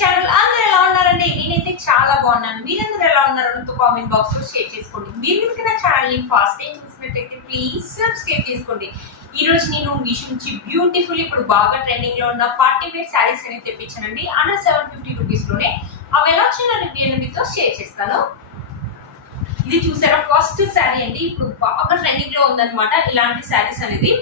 Channel. అందరూ ఎలా ఉన్నారండి? నేనైతే చాలా బాగున్నాను. మీరందరూ ఎలా ఉన్నారో కామెంట్ బాక్స్ లో షేర్ చేసుకోండి. మీరు కనుక నా ఛానల్ ని ఫస్ట్ టైం చూసినట్లయితే ప్లీజ్ సబ్స్క్రైబ్ చేసుకోండి. ఈ రోజు నేను మీషో నుంచి బ్యూటిఫుల్ ఇప్పుడు బాగా ట్రెండింగ్ లో ఉన్న పార్టీ వేర్ శారీస్ అనేది తెప్పించానండి. అండర్ 750 రూపీస్ లోనే. అవి ఎలా వచ్చిన రివ్యూ మీతో షేర్ చేస్తాను. ఇది చూసారా, ఫస్ట్ శారీ అండి. ఇప్పుడు బాగా ట్రెండింగ్ లో ఉందన్నమాట ఇలాంటి శారీస్ అనేది.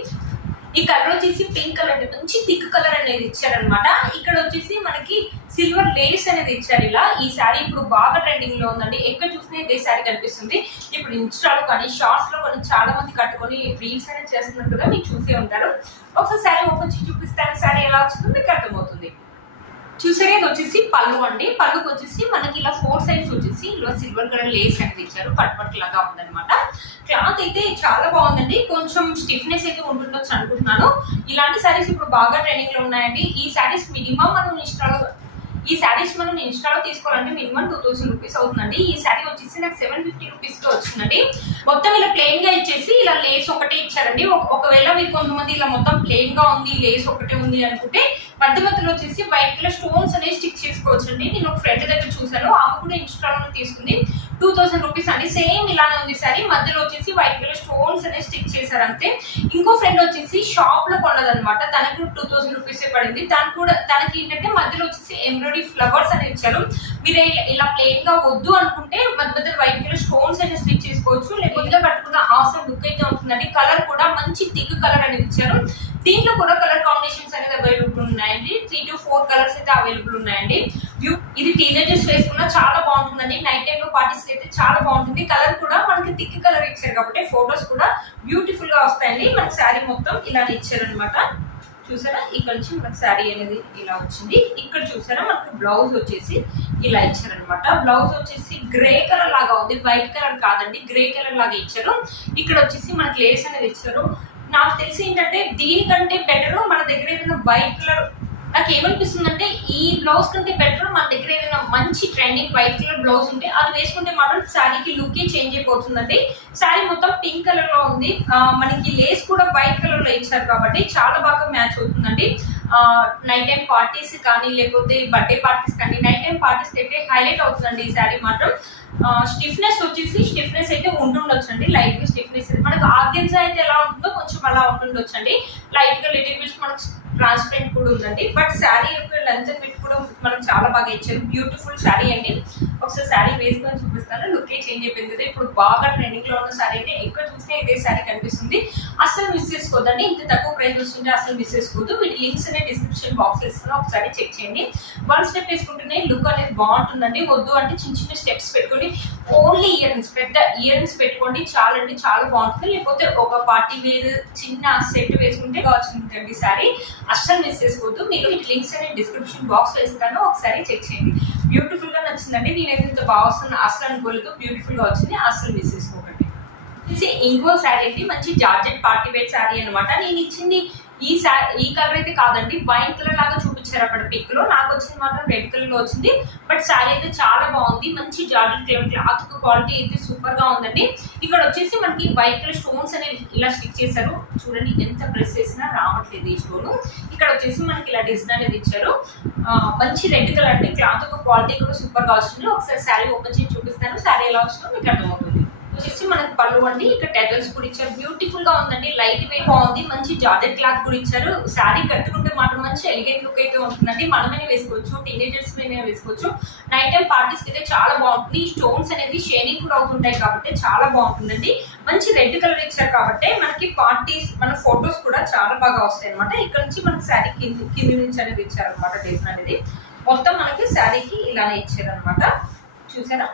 ఈ కలర్ వచ్చేసి పింక్ కలర్, మంచి థిక్ కలర్ అనేది ఇచ్చారనమాట. ఇక్కడ వచ్చేసి మనకి సిల్వర్ లేస్ అనేది ఇచ్చారు. ఇలా ఈ శారీ ఇప్పుడు బాగా ట్రెండింగ్ లో ఉందండి. ఎక్కడ చూసినా ఇదే శారీ కనిపిస్తుంది. ఇప్పుడు ఇన్స్టాలో కానీ షార్ట్స్ లో కానీ చాలా మంది కట్టుకొని రీల్స్ అనేది చేస్తున్నారు కదా, మీరు చూసే ఉంటారు. ఒకసారి శారీ ఓపెన్ చేసి చూపిస్తాను. శారీ ఎలా వచ్చిందో మీకు అర్థమవుతుంది. చూసారా, ఇది వచ్చేసి పళ్ళు అండి. పళ్ళుకి వచ్చేసి మనకి ఇలా 4 సైడ్స్ వచ్చేసి ఇలా సిల్వర్ కలర్ లేస్ అనేది ఇచ్చారు. పట్ లాగా ఉందన్నమాట. క్లాత్ అయితే చాలా బాగుందండి. కొంచెం స్టిఫ్నెస్ అయితే ఉంటుండొచ్చు అనుకుంటున్నాను. ఇలాంటి శారీస్ ఇప్పుడు బాగా ట్రెండింగ్ లో ఉన్నాయండి. ఈ శారీస్ మనం ఇన్స్టాలో తీసుకోవాలంటే మినిమం 2000 రూపీస్ అవుతుందండి. ఈ శారీ వచ్చేసి నాకు 750 రూపీస్ కి వచ్చిందండి. మొత్తం ఇలా ప్లెయిన్ గా ఇచ్చేసి ఇలా లేస్ ఒకటే ఇచ్చారండి. ఒకవేళ మీరు కొంతమంది ఇలా మొత్తం ప్లెయిన్ గా ఉంది, లేస్ ఒకటే ఉంది అనుకుంటే మధ్యలో వచ్చేసి వైట్ కలర్ స్టోన్స్ అనేది స్టిక్ చేసుకోవచ్చు అండి. నేను ఒక ఫ్రెండ్ దగ్గర చూసాను, ఆమె కూడా ఇన్స్టాలో తీసుకుంది. 2000 రూపీస్ అండి. సేమ్ ఇలానే ఉంది సారీ. మధ్యలో వచ్చేసి వైట్ కలర్ స్టోన్స్ అనేది స్టిక్ చేశారు అంతే. ఇంకో ఫ్రెండ్ వచ్చేసి షాప్ లో కొన్నదనమాట. తనకు 2000 రూపీస్ పడింది. తనకి ఏంటంటే మధ్యలో వచ్చేసి ఎంబ్రాయిడరీ ఫ్లవర్స్ అనేది ఇచ్చారు. మీరు ఇలా ప్లెయిన్ గా వద్దు అనుకుంటే మధ్య వైట్ కలర్ స్టోన్స్ అనేది స్టిక్ చేసుకోవచ్చు. లేకపోతే కట్టుకున్న ఆసమ్ లుక్ అయితే ఉంటుందండి. కలర్ కూడా మంచి థిక్ కలర్ అనేది ఇచ్చారు. దీంట్లో కూడా కలర్ కాంబినేషన్స్ అనేది అవైలబుల్ ఉన్నాయండి. 3 to 4 కలర్స్ అయితే అవైలబుల్ ఉన్నాయండి. ఇది టీనేజర్స్ వేసుకున్నా చాలా బాగుంటుందండి. నైట్ టైమ్ లో పార్టీస్ అయితే చాలా బాగుంటుంది. కలర్ కూడా మనకి థిక్ కలర్ ఇచ్చారు కాబట్టి ఫొటోస్ కూడా బ్యూటిఫుల్ గా వస్తాయండి. మనకి శారీ మొత్తం ఇలా ఇచ్చారు అనమాట. చూసారా, ఇక్కడ నుంచి మనకి శారీ అనేది ఇలా వచ్చింది. ఇక్కడ చూసారా, మనకి బ్లౌజ్ వచ్చేసి ఇలా ఇచ్చారనమాట. బ్లౌజ్ వచ్చేసి గ్రే కలర్ లాగా ఉంది, వైట్ కలర్ కాదండి, గ్రే కలర్ లాగా ఇచ్చారు. ఇక్కడ వచ్చేసి మనకి లేస్ అనేది ఇచ్చారు. నాకు తెలిసి ఏంటంటే దీనికంటే బెటర్ మన దగ్గర ఏదైనా వైట్ కలర్, నాకు ఏమనిపిస్తుంది అంటే ఈ బ్లౌజ్ కంటే బెటర్ మన దగ్గర ఏదైనా మంచి ట్రెండింగ్ వైట్ కలర్ బ్లౌజ్ ఉంటే అది వేసుకుంటే మాత్రం శారీకి లుక్ చేంజ్ అయిపోతుందండి. శారీ మొత్తం పింక్ కలర్ లో ఉంది. మనకి లేస్ కూడా వైట్ కలర్ లో ఇచ్చారు కాబట్టి చాలా బాగా మ్యాచ్ అవుతుందండి. నైట్ టైం పార్టీస్ కానీ లేకపోతే బర్త్డే పార్టీస్ కానీ నైట్ టైం పార్టీస్ అయితే హైలైట్ అవుతుందండి ఈ శారీ మాత్రం. స్టిఫ్నెస్ అయితే ఉంటుండొచ్చు అండి. లైట్ గా స్టిఫ్నెస్ మనకు ఆర్గెన్జా అయితే ఎలా ఉంటుందో కొంచెం అలా ఉంటుండొచ్చు అండి. లైట్ గా లిటిల్ బిట్ మనకు ట్రాన్స్పరెంట్ కూడా ఉందండి. బట్ శారీ యొక్క లెంత్ బిట్ కూడా మనకు చాలా బాగా ఇచ్చారు. బ్యూటిఫుల్ శారీ అండి. ఒకసారి శారీ వేసుకొని చూపిస్తాను. లుక్ చేంజ్ అయిపోయింది. ఇప్పుడు బాగా ట్రెండింగ్ లో ఉన్న శారీ అంటే ఎక్కడ చూసినా ఇదే శారీ కనిపిస్తుంది. అసలు మిస్ చేసుకోవద్దండి. ఇంత తక్కువ ప్రైస్ వస్తుంటే అసలు మిస్ చేసుకోవద్దు. వీటి లింక్స్ అనేది డిస్క్రిప్షన్ బాక్స్ ఇస్తున్నాను, ఒకసారి చెక్ చేయండి. 1 స్టెప్ వేసుకుంటేనే లుక్ అనేది బాగుంటుందండి. వద్దు అంటే చిన్న స్టెప్స్ పెట్టుకోండి. ఓన్లీ పెద్ద ఇయర్ రింగ్స్ పెట్టుకోండి చాలండి, చాలా బాగుంటుంది. లేకపోతే ఒక పార్టీ వేర్ చిన్న సెట్ వేసుకుంటే కావాల్సిందండి శారీ. అస్సలు మిస్ చేసుకోవద్దు. మీరు వీటి లింక్స్ అనేది డిస్క్రిప్షన్ బాక్స్ లో ఇస్తాను, ఒకసారి చెక్ చేయండి. బ్యూటిఫుల్ గా నచ్చిందండి. నేనైతే ఇంత బాగా వస్తుంది అసలు అనుకోలేదు. బ్యూటిఫుల్ గా వచ్చింది, అసలు మిస్ చేసుకోకండి. ఇంకో శారీ అండి, మంచి జార్జెట్ పార్టీ వేర్ శారీ అనమాట. నేను ఇచ్చింది ఈ కలర్ అయితే కాదండి, వైన్ కలర్ లాగా చూపించారు అక్కడ పిక్ లో. నాకు వచ్చింది మాత్రం రెడ్ కలర్ లో వచ్చింది. బట్ శారీ అయితే చాలా బాగుంది. మంచి జార్జెట్ క్లాత్ క్వాలిటీ అయితే సూపర్ గా ఉందండి. ఇక్కడ వచ్చేసి మనకి వైట్ కలర్ స్టోన్స్ అనేది ఇలా స్టిక్ చేశారు. చూడండి, ఎంత ప్రెస్ చేసినా రావట్లేదు ఈ స్టోన్. ఇక్కడ వచ్చేసి మనకి ఇలా డిజైన్ అనేది ఇచ్చారు. మంచి రెడ్ కలర్ అండి. క్లాత్ క్వాలిటీ కూడా సూపర్ గా వస్తుంది. ఒకసారి శారీ ఓపెన్ చేసి చూపిస్తాను. శారీ ఎలా వస్తుందో మీకు అర్థమవుతుంది. వచ్చేసి మనకి పళ్ళు అండి. ఇక్కడ టెటల్స్ కూడా ఇచ్చారు. బ్యూటిఫుల్ గా ఉందండి. లైట్ వెయిట్ బాగుంది. మంచి జార్జెట్ క్లాత్ కూడా ఇచ్చారు. శారీ కట్టుకుంటే మాత్రం మంచి ఎలిగెంట్ లుక్ అయితే ఉంటుందండి. మనమే వేసుకోవచ్చు, టీనేజర్స్ మీద వేసుకోవచ్చు. నైట్ టైం పార్టీస్ అయితే చాలా బాగుంటుంది. స్టోన్స్ అనేది షేడింగ్ కూడా అవుతుంటాయి కాబట్టి చాలా బాగుంటుందండి. మంచి రెడ్ కలర్ ఇచ్చారు కాబట్టి మనకి పార్టీస్ మన ఫొటోస్ కూడా చాలా బాగా వస్తాయి అనమాట. ఇక్కడ నుంచి మనకి శారీ కింది నుంచి అనేది ఇచ్చారు అనమాట. డిజైన్ అనేది మొత్తం మనకి శారీకి ఇలానే ఇచ్చారు అనమాట. చూసారా,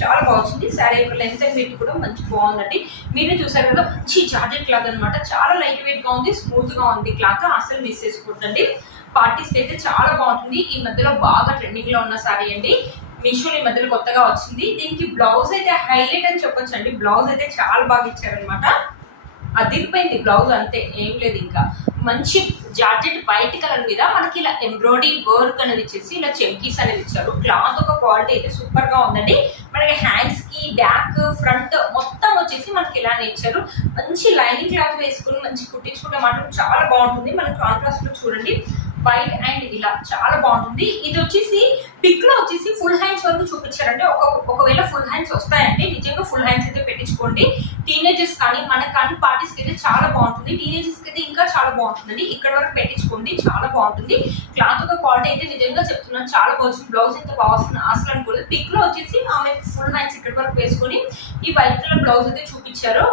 చాలా బాగుంది. శారీ యొక్క లెంత్ అండ్ వెయిట్ కూడా మంచి బాగుందండి. మీరే చూసారు కదా, మంచి జార్జెట్ క్లాత్ అనమాట. చాలా లైట్ వెయిట్ గా ఉంది, స్మూత్ గా ఉంది క్లాత్. అసలు మిస్ చేసుకోవద్దండి. పార్టీస్ అయితే చాలా బాగుంటుంది. ఈ మధ్యలో బాగా ట్రెండింగ్ లో ఉన్న శారీ అండి. మీషో ఈ మధ్యలో కొత్తగా వచ్చింది. దీనికి బ్లౌజ్ అయితే హైలైట్ అని చెప్పొచ్చు అండి. బ్లౌజ్ అయితే చాలా బాగా ఇచ్చారనమాట. అదిరిపోయింది బ్లౌజ్, అంతే, ఏం లేదు. ఇంకా మంచి జార్జెట్ వైట్ కలర్ మీద మనకి ఇలా ఎంబ్రాయిడరీ వర్క్ అనేది ఇచ్చేసి ఇలా చెంకీస్ అనేది ఇచ్చారు. క్లాత్ ఒక క్వాలిటీ అయితే సూపర్ గా ఉందండి. మనకి హ్యాండ్స్ కి బ్యాక్ ఫ్రంట్ మొత్తం వచ్చేసి మనకి ఇలానే ఇచ్చారు. మంచి లైనింగ్ క్లాత్ వేసుకుని మంచి కుట్టించుకుంటే మాత్రం చాలా బాగుంటుంది. మన కాంట్రాస్ట్ లో చూడండి, వైట్ అండ్ ఇలా చాలా బాగుంటుంది. ఇది వచ్చేసి పిక్ లో వచ్చేసి ఫుల్ హ్యాండ్స్ వరకు చూపించారంటే ఒకవేళ ఫుల్ హ్యాండ్స్ వస్తాయంటే నిజంగా ఫుల్ హ్యాండ్స్ అయితే పెట్టించుకోండి. టీనేజర్స్ కానీ మనకు కానీ పార్టీస్ కి అయితే చాలా బాగుంటుంది. టీనేజర్స్ కి అయితే ఇంకా చాలా బాగుంటుందండి. ఇక్కడ వరకు పెట్టించుకోండి, చాలా బాగుంటుంది. క్లాత్ యొక్క క్వాలిటీ అయితే నిజంగా చెప్తున్నాను చాలా బాగుంది. బ్లౌజ్ అయితే బాగుంది అసలు అనుకోలేదు. పిక్ లో వచ్చేసి ఆమె ఫుల్ హ్యాండ్స్ ఇక్కడ వరకు వేసుకొని ఈ వైట్ కలర్ బ్లౌజ్ అయితే చూపించారు.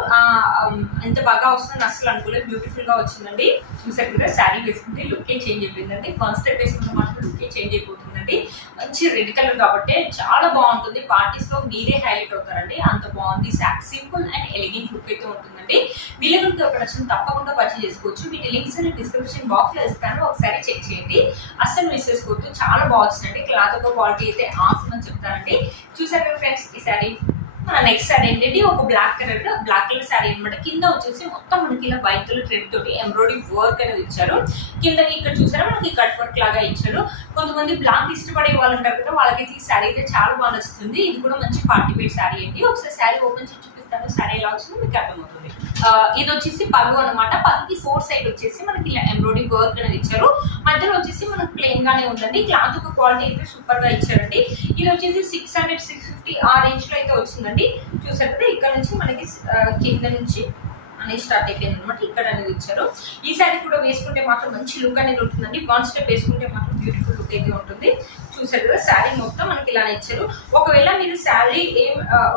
ఎంత బాగా వస్తుంది అసలు అనుకోలేదు. బ్యూటిఫుల్ గా వచ్చిందండి. చూసారు కదా శారీ వేసుకుంటే లుక్ చేంజ్ అయిపోయిందండి. ఫస్ట్ స్టెప్ వేసుకుంటే మాత్రం లుక్ చేంజ్ అయిపోతుందండి. మంచి రెడ్ కలర్ కాబట్టి చాలా బాగుంటుంది. పార్టీస్ లో మీరే హైలైట్ అవుతారండి, అంత బాగుంది. సింపుల్ అండ్ ఎలిగెంట్ లుక్ అయితే ఉంటుందండి. వీళ్ళకి ఒక నచ్చిన తప్పకుండా పర్చేజ్ చేసుకోవచ్చు. వీటి లింక్స్ అని డిస్క్రిప్షన్ బాక్స్ లో ఇస్తాను, ఒకసారి చెక్ చేయండి. అస్సలు మిస్ చేసుకోవచ్చు. చాలా బాగుందండి. క్లాత్ యొక్క క్వాలిటీ అయితే ఆసమ్ అని చెప్తానండి. చూసారు కదా ఫ్రెండ్స్ ఈ శారీ. నెక్స్ట్ శారీ ఏంటంటే ఒక బ్లాక్ కలర్ శారీ అనమాట. కింద వచ్చేసి మొత్తం మనకి ఇలా వైట్ కలర్ థ్రెడ్ తోటి ఎంబ్రాయిడరీ వర్క్ అనేది ఇచ్చారు. కింద ఇక్కడ చూసారా మనకి కట్ వర్క్ లాగా ఇచ్చారు. కొంతమంది బ్లాక్ ఇష్టపడే వాళ్ళు ఉంటారు కదా, వాళ్ళకైతే ఈ శారీ అయితే చాలా బాగా నచ్చుతుంది. ఇది కూడా మంచి పార్టీ వేర్ శారీ అండి. ఒకసారి శారీ ఓపెన్ చేసి చూపిస్తాను. శారీ ఎలా వచ్చిందో మీకు అర్థమవుతుంది. ఇది వచ్చేసి పళ్ళు అనమాట. పళ్ళుకి 4 సైడ్ వచ్చేసి మనకి ఇలా ఎంబ్రాయిడరీ వర్క్ అనేది ఇచ్చారు. మధ్యలో వచ్చేసి మనకి ప్లెయిన్ గానే ఉందండి. క్లాత్ క్వాలిటీ అయితే సూపర్ గా ఇచ్చారండి. ఇది వచ్చేసి 600-650 ఆ రేంజ్ లో అయితే వచ్చిందండి. చూసారు కదా ఇక్కడ నుంచి మనకి కింద నుంచి అనేది స్టార్ట్ అయిపోయింది అనమాట. ఇక్కడ అనేది ఇచ్చారు. ఈ శారీ కూడా వేసుకుంటే మాత్రం మంచి లుక్ అనేది ఉంటుందండి. వన్ స్టెప్ వేసుకుంటే మాత్రం బ్యూటిఫుల్ లుక్ అయితే ఉంటుంది. చూసారు కదా శారీ మొత్తం మనకి ఇలానే ఇచ్చారు. ఒకవేళ మీరు శారీ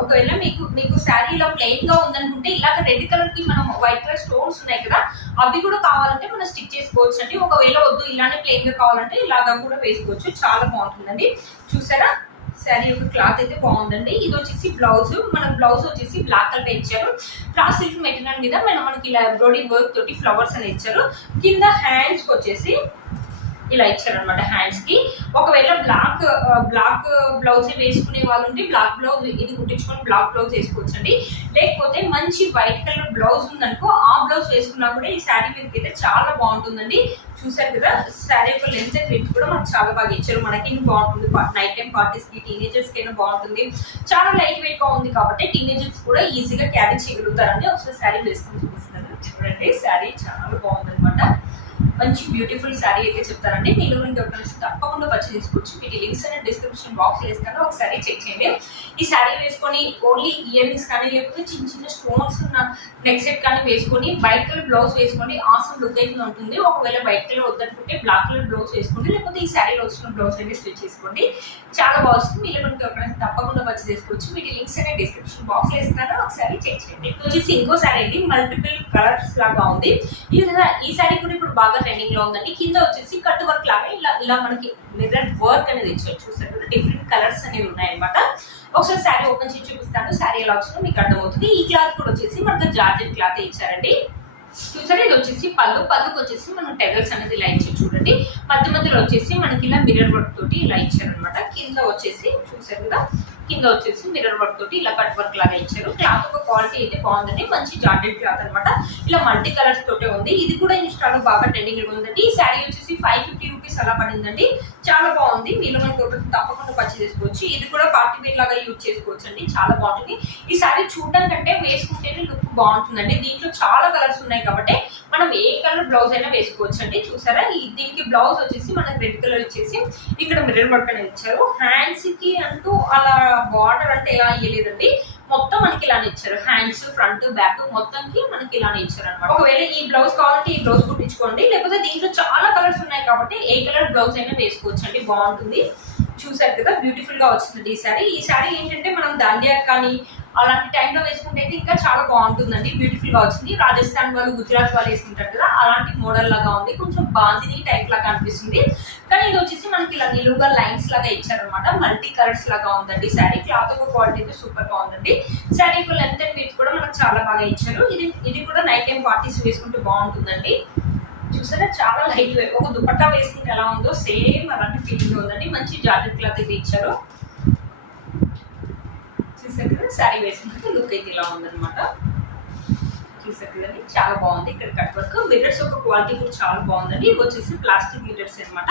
ఒకవేళ మీకు శారీ ఇలా ప్లెయిన్ గా ఉందనుకుంటే ఇలాగ రెడ్ కలర్ కి మనం వైట్ కలర్ స్టోన్స్ ఉన్నాయి కదా, అవి కూడా కావాలంటే మనం స్టిచ్ చేసుకోవచ్చు అండి. ఒకవేళ వద్దు ఇలానే ప్లెయిన్ గా కావాలంటే ఇలాగా కూడా వేసుకోవచ్చు. చాలా బాగుంటుందండి. చూసారా శారీ యొక్క క్లాత్ అయితే బాగుందండి. ఇది వచ్చేసి బ్లౌజ్. మన బ్లౌజ్ వచ్చేసి బ్లాక్ కలర్ ఇచ్చారు. క్రాస్ సిల్క్ మెటీరియల్ మీద మనకి ఇలా ఎంబ్రాయిడరీ వర్క్ తోటి ఫ్లవర్స్ అని ఇచ్చారు. కింద హ్యాండ్స్ వచ్చేసి ఇలా ఇచ్చారనమాట. హ్యాండ్స్ కి ఒకవేళ బ్లాక్ బ్లౌజ్ వేసుకునే వాళ్ళు ఉంటే బ్లాక్ బ్లౌజ్ ఇది కుట్టించుకొని బ్లాక్ బ్లౌజ్ వేసుకోవచ్చు అండి. లేకపోతే మంచి వైట్ కలర్ బ్లౌజ్ ఉందనుకో ఆ బ్లౌజ్ వేసుకున్నా కూడా ఈ శారీ మీదకి అయితే చాలా బాగుంటుందండి. చూసారు కదా శారీ యొక్క లెంత్ అండ్ విడ్త్ కూడా మనకు చాలా బాగా ఇచ్చారు. మనకి బాగుంటుంది. నైట్ టైం పార్టీస్ కి టీనేజర్స్ కి అయినా బాగుంటుంది. చాలా లైట్ వెయిట్ గా ఉంది కాబట్టి టీనేజర్స్ కూడా ఈజీగా క్యారీ చేయగలుగుతారండి. ఒకసారి శారీ వేసుకొని చూపిస్తున్నాను చూడండి. శారీ చాలా బాగుంది అనమాట. మంచి బ్యూటిఫుల్ శారీ అయితే చెప్తారండి. మీరు తప్పకుండా పర్చేజ్ చేసుకోవచ్చు. వీటి లింక్స్ అనేది డిస్క్రిప్షన్ బాక్స్ వేస్తాను, ఒకసారి చెక్ చేయండి. ఈ శారీ వేసుకొని ఓన్లీ ఇయర్ రింగ్స్ కానీ లేకపోతే చిన్న చిన్న స్టోన్స్ ఉన్న నెక్ సెట్ కానీ వేసుకొని వైట్ కలర్ బ్లౌజ్ వేసుకోండి. ఆసమ్ లుక్ అయితే ఉంటుంది. ఒకవేళ వైట్ కలర్ వద్దనుకుంటే బ్లాక్ కలర్ బ్లౌజ్ వేసుకోండి, లేకపోతే ఈ శారీలో వచ్చిన బ్లౌజ్ అయితే స్టిచ్ చేసుకోండి. చాలా బాగుంటుంది. మీరు తప్పకుండా పర్చేజ్ చేసుకోవచ్చు. వీటి లింక్స్ అనేది డిస్క్రిప్షన్ బాక్స్ వేస్తాను, ఒకసారి చెక్ చేయండి. వచ్చేసి ఇంకో శారీ అండి. మల్టిపుల్ కలర్స్ లాగా ఉంది. ఈ శారీ కూడా ఇప్పుడు బాగా ట్రెండింగ్ లో ఉందండి. కింద వచ్చేసి కట్ వర్క్ లాగా ఇలా మనకి మిర్రర్ వర్క్ అనేది ఇచ్చారు. చూసారు కదా డిఫరెంట్ కలర్స్ అనేవి ఉన్నాయన్నమాట. ఒకసారి శారీ ఓపెన్ చేసి చూపిస్తాను. శారీ ఎలా వచ్చిందో మీకు అర్థమవుతుంది. ఈ క్లాత్ కూడా వచ్చేసి మనకు జార్జెట్ క్లాత్ ఇచ్చారండి. చూసారు ఇది వచ్చేసి పళ్ళుకి వచ్చేసి మనం టెగల్స్ అనేది ఇలా ఇచ్చారు చూడండి. మధ్యలో వచ్చేసి మనకి ఇలా మిర్రర్ వర్క్ తోటి ఇలా ఇచ్చారనమాట. కింద వచ్చేసి చూసారు కదా కింద వచ్చేసి మిర్రర్ వర్క్ తోటి ఇలా కట్ వర్క్ లాగా ఇచ్చారు. క్లాత్ యొక్క క్వాలిటీ అయితే బాగుందండి. మంచి జార్జెట్ క్లాత్ అనమాట. ఇలా మల్టీ కలర్స్ తోటే ఉంది. ఇది కూడా ఇన్స్టాలో బాగా ట్రెండింగ్ ఉందండి. ఈ శారీ వచ్చేసి 550 రూపీస్ అలా పడిందండి. చాలా బాగుంది. మీరు మనకి తప్పకుండా పర్చేజ్ చేసుకోవచ్చు. ఇది కూడా పార్టీ వేర్ లాగా యూజ్ చేసుకోవచ్చు అండి. చాలా బాగుంటుంది. ఈ శారీ చూడడానికంటే వేసుకుంటేనే లుక్ బాగుంటుందండి. దీంట్లో చాలా కలర్స్ ఉన్నాయి కాబట్టి మనం ఏ కలర్ బ్లౌజ్ అయినా వేసుకోవచ్చు అండి. చూసారా దీనికి బ్లౌజ్ వచ్చేసి మనకి రెడ్ కలర్ ఇచ్చేసి ఇక్కడ మిర్రర్ వర్క్ అనేది ఇచ్చారు. హ్యాండ్స్ కి అంటూ అలా బార్డర్ అంటే ఎలా ఇయ్యలేదండి. మొత్తం మనకి ఇలానే ఇచ్చారు. హ్యాండ్స్ ఫ్రంట్ బ్యాక్ మొత్తంకి మనకి ఇలానే ఇచ్చారు అనమాట. ఒకవేళ ఈ బ్లౌజ్ కావాలంటే ఈ బ్లౌజ్ కుట్టించుకోండి, లేకపోతే దీంట్లో చాలా కలర్స్ ఉన్నాయి కాబట్టి ఏ కలర్ బ్లౌజ్ అయినా వేసుకోవచ్చు అండి. బాగుంటుంది. చూసారు కదా బ్యూటిఫుల్ గా వచ్చింది ఈ శారీ ఏంటంటే మనం దాండియా కానీ అలాంటి టైంలో వేసుకుంటే అయితే ఇంకా చాలా బాగుంటుందండి. బ్యూటిఫుల్ గా వచ్చింది. రాజస్థాన్ వాళ్ళు గుజరాత్ వాళ్ళు వేసుకుంటారు కదా అలాంటి మోడల్ లాగా ఉంది. కొంచెం బాందిని టైప్ లాగా అనిపిస్తుంది. కానీ ఇది వచ్చేసి మనకి ఇలా నిలువుగా లైన్స్ లాగా ఇచ్చారనమాట. మల్టీ కలర్స్ లాగా ఉందండి శారీ. క్లాత్ యొక్క క్వాలిటీ అయితే సూపర్ గా ఉందండి. శారీ యొక్క లెంత్ అండ్ విడ్త్ కూడా మనకు చాలా బాగా ఇచ్చారు. ఇది కూడా నైట్ టైం పార్టీస్ వేసుకుంటే బాగుంటుందండి. చూసారా చాలా లైట్ వెయిట్. ఒక దుపట్టా వేసుకుంటే ఎలా ఉందో సేమ్ అలాంటి ఫీలింగ్ ఉందండి. మంచి జాకెట్ క్లాత్ అయితే ఇచ్చారు. చూసారు కదా శారీ వేసుకుంటే లుక్ అయితే ఇలా ఉందన్నమాట. చూసారు కదండి చాలా బాగుంది. ఇక్కడ కట్ వర్క్ మిర్రర్స్ యొక్క క్వాలిటీ కూడా చాలా బాగుందండి. ఇవి వచ్చేసి ప్లాస్టిక్ మిర్రర్స్ అనమాట.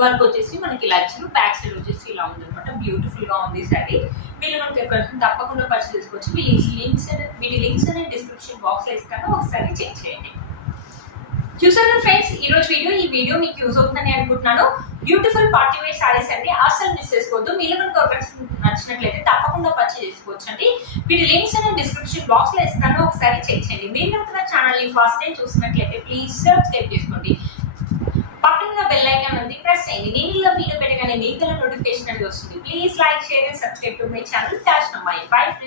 వర్క్ వచ్చేసి మనకి ఇలా ఇచ్చారు. బ్యాక్ సైడ్ వచ్చేసి ఇలా ఉందన్నమాట. బ్యూటిఫుల్ గా ఉంది శారీ. వీళ్ళు మనకి తప్పకుండా పర్చేస్ చేసుకోవచ్చు. వీటి లింక్స్ అనేది డిస్క్రిప్షన్ బాక్స్ లో ఇస్తాను, ఒకసారి చెక్ చేయండి. చూసారు ఫ్రెండ్స్, ఈ రోజు ఈ వీడియో మీకు యూజ్ అవుతుందని అనుకుంటున్నాను. బ్యూటిఫుల్ పార్టీ వేర్ సారీస్ అండి, అసలు మిస్ చేసుకోవద్దు. మీరు కనుక నచ్చినట్లయితే తప్పకుండా పర్చేస్ చేసుకోవచ్చు అండి. వీటి లింక్స్ నేను డిస్క్రిప్షన్ బాక్స్ లో ఇస్తాను, ఒకసారి చెక్ చేయండి. మీరు కనుక నా ఛానల్ ని ఫస్ట్ టైం చూసినట్లయితే ప్లీజ్ సబ్స్క్రైబ్ చేసుకోండి. పక్కన బెల్ ఐకాన్ ఉంది, ప్రెస్ చేయండి. నేను ఇలా వీడియో పెట్టగానే మీకు నోటిఫికేషన్ అనేది వస్తుంది. Please like, share and subscribe to my channel fashion అమ్మాయి. బై.